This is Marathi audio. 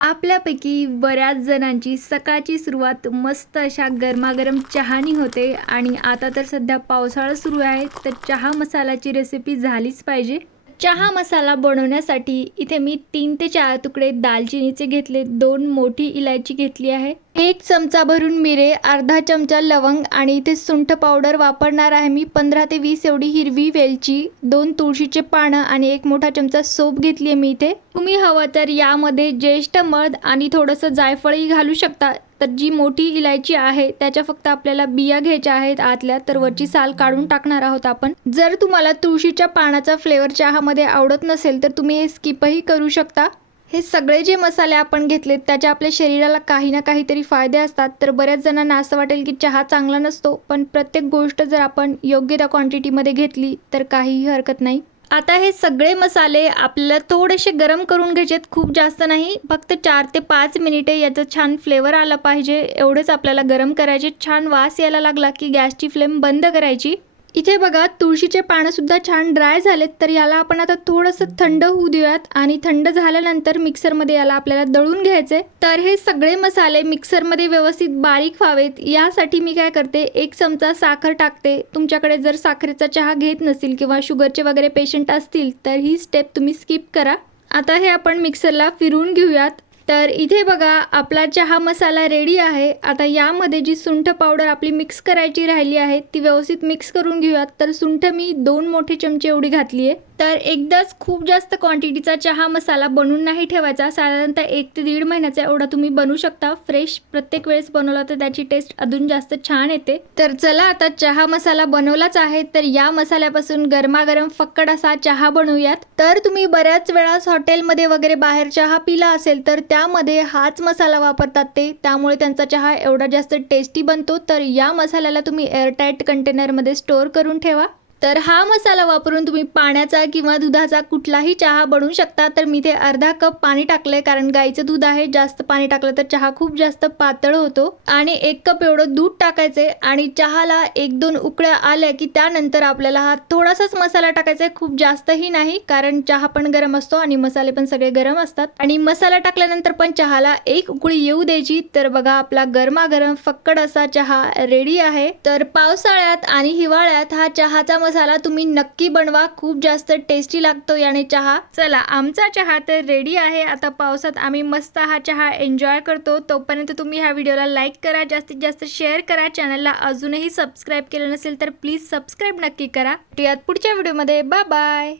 आपल्यापैकी बऱ्याच जणांची सकाळची सुरुवात मस्त अशा गरमागरम चहानी होते आणि आता तर सध्या पावसाळा सुरू आहे तर चहा मसाल्याची रेसिपी झालीच पाहिजे. चहा मसाला बनवण्यासाठी इथे मी तीन ते चार तुकडे दालचिनीचे घेतले दोन मोठी इलायची घेतली आहे. एक चमचा भरून मिरे अर्धा चमचा लवंग आणि इथे सुंठ पावडर वापरणार आहे मी. पंधरा ते वीस एवढी हिरवी वेलची दोन तुळशीचे पानं आणि एक मोठा चमचा सोप घेतली आहे मी इथे. तुम्ही हवं तर यामध्ये ज्येष्ठ मध आणि थोडंसं जायफळही घालू शकता. तर जी मोठी इलायची आहे त्याच्या फक्त आपल्याला बिया घ्यायच्या आहेत आतल्या तर वरची साल काढून टाकणार आहोत आपण. जर तुम्हाला तुळशीच्या पानाचा फ्लेवर चहामध्ये आवडत नसेल तर तुम्ही हे स्किपही करू शकता. हे सगळे जे मसाले आपण घेतलेत त्याचे आपल्या शरीराला काही ना काहीतरी फायदे असतात. तर बऱ्याच जणांना असं वाटेल की चहा चांगला नसतो पण प्रत्येक गोष्ट जर आपण योग्य त्या क्वांटिटीमध्ये घेतली तर काहीही हरकत नाही. आता हे सगळे मसाले आपल्याला थोडेसे गरम करून घ्यायचेत खूप जास्त नाही. फक्त चार ते पाच मिनिटे याचं छान फ्लेवर आला पाहिजे. एवढेच आपल्याला गरम करायचे. छान वास यायला लागला की गॅसची फ्लेम बंद करायची. इथे बघा तुळशीचे पानं सुद्धा छान ड्राय झालेत तर याला आपण आता थोडंसं थंड होऊ देऊयात. आणि थंड झाल्यानंतर मिक्सरमध्ये याला आपल्याला दळून घ्यायचे. तर हे सगळे मसाले मिक्सरमध्ये व्यवस्थित बारीक व्हावेत. यासाठी मी काय करते एक चमचा साखर टाकते. तुमच्याकडे जर साखरेचा चहा घेत नसतील किंवा शुगरचे वगैरे पेशंट असतील तर ही स्टेप तुम्ही स्किप करा. आता हे आपण मिक्सरला फिरवून घेऊयात. तर इथे बघा आपला चहा मसाला रेडी आहे. आता यामध्ये जी सुंठ पावडर आपली मिक्स करायची राहिली आहे ती व्यवस्थित मिक्स करून घेऊयात. तर सुंठ मी दोन मोठे चमचे एवढी घातली आहे तर एकदाच खूप जास्त क्वांटिटीचा चहा मसाला बनवून नाही ठेवायचा. साधारणतः एक ते दीड महिन्याचा एवढा तुम्ही बनवू शकता. फ्रेश प्रत्येक वेळेस बनवला तर त्याची टेस्ट अजून जास्त छान येते. तर चला आता चहा मसाला बनवलाच आहे. तर या मसाल्यापासून गरमागरम फक्कड असा चहा बनवूयात. तर तुम्ही बऱ्याच वेळास हॉटेलमध्ये वगैरे बाहेर चहा पिला असेल तर त्यामध्ये हाच मसाला वापरतात ते. त्यामुळे त्यांचा चहा एवढा जास्त टेस्टी बनतो. तर या मसाल्याला तुम्ही एअरटाईट कंटेनरमध्ये स्टोअर करून ठेवा. तर हा मसाला वापरून तुम्ही पाण्याचा किंवा दुधाचा कुठलाही चहा बनवू शकता. तर मी ते अर्धा कप पाणी टाकलंय कारण गाईचं दूध आहे. जास्त पाणी टाकलं तर चहा खूप जास्त पातळ होतो. आणि एक कप एवढं दूध टाकायचे आणि चहाला एक दोन उकळ्या आल्या की त्यानंतर आपल्याला हा थोडासाच मसाला टाकायचा आहे खूप जास्तही नाही कारण चहा पण गरम असतो आणि मसाले पण सगळे गरम असतात. आणि मसाला टाकल्यानंतर पण चहाला एक उकळी येऊ द्यायची. तर बघा आपला गरमागरम फक्कड असा चहा रेडी आहे. तर पावसाळ्यात आणि हिवाळ्यात हा चहाचा झाला तुम्ही नक्की बनवा. खूप जास्त टेस्टी लागतो याने चहा. चला आमचा चहा तर रेडी आहे. आता पावसात आम्ही मस्त हा चहा एन्जॉय करतो. तोपर्यंत तुम्ही ह्या व्हिडिओला लाईक करा. जास्तीत जास्त शेअर करा. चॅनलला अजूनही सबस्क्राईब केलं नसेल तर प्लीज सबस्क्राईब नक्की करा. भेटूयात पुढच्या व्हिडिओमध्ये. Bye bye